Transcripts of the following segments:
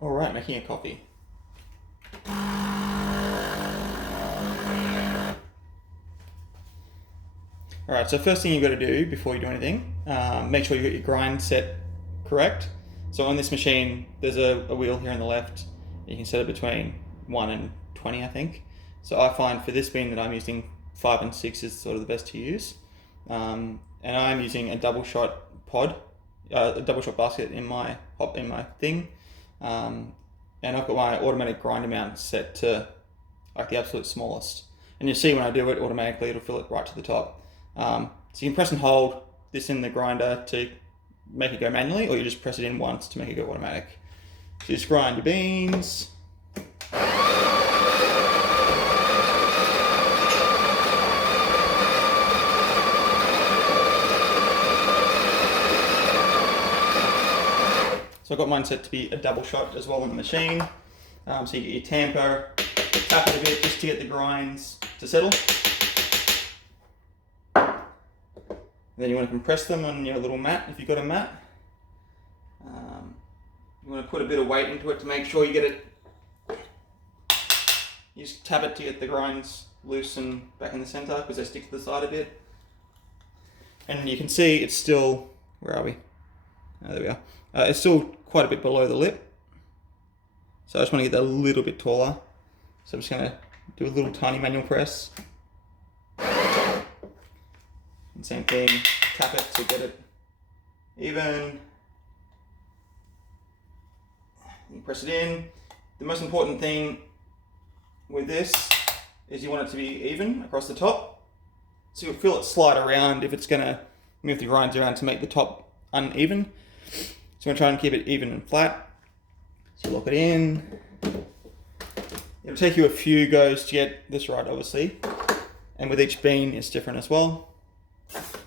All right, making a coffee. All right, so first thing you've got to do before you do anything, make sure you got your grind set correct. So on this machine, there's a wheel here on the left. You can set it between 1 and 20, I think. So I find for this bean that I'm using 5 and 6 is sort of the best to use. And I'm using a double shot pod, a double shot basket in my thing. And I've got my automatic grind amount set to like the absolute smallest. And you'll see when I do it, automatically it'll fill it right to the top. So you can press and hold this in the grinder to make it go manually, or you just press it in once to make it go automatic. So you just grind your beans. So I've got mine set to be a double shot as well on the machine. So you get your tamper, tap it a bit just to get the grinds to settle. Then you want to compress them on your little mat if you've got a mat. You want to put a bit of weight into it to make sure you get it. You just tap it to get the grinds loose and back in the center because they stick to the side a bit. And you can see it's still, where are we? Oh, there we are. It's still quite a bit below the lip. So I just want to get that a little bit taller. So I'm just going to do a little tiny manual press. And same thing, tap it to get it even. You press it in. The most important thing with this is you want it to be even across the top. So you'll feel it slide around if it's going to move the grinds around to make the top uneven. So I'm going to try and keep it even and flat. So you lock it in. It'll take you a few goes to get this right, obviously. And with each bean, it's different as well.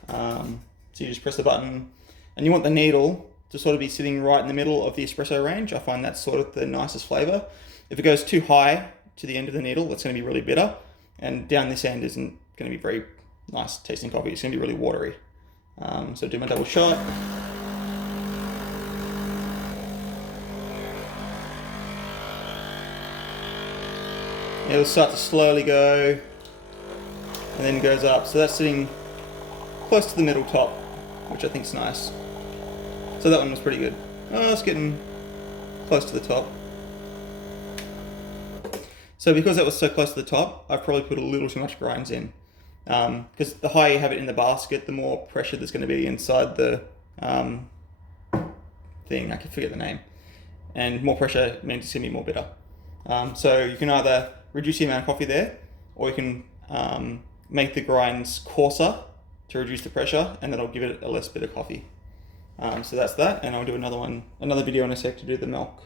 So you just press the button, and you want the needle to sort of be sitting right in the middle of the espresso range. I find that's sort of the nicest flavor. If it goes too high to the end of the needle, it's going to be really bitter. And down this end isn't going to be very nice tasting coffee. It's going to be really watery. So do my double shot. It'll start to slowly go and then goes up. So that's sitting close to the middle top, which I think is nice. So that one was pretty good. Oh, it's getting close to the top. So because that was so close to the top, I've probably put a little too much grinds in. Because the higher you have it in the basket, the more pressure there's going to be inside the thing. I can forget the name. And more pressure means it's going to be more bitter. So you can either reduce the amount of coffee there, or you can make the grinds coarser to reduce the pressure, and that'll give it a less bitter coffee. So that's that, and I'll do another video in a sec to do the milk.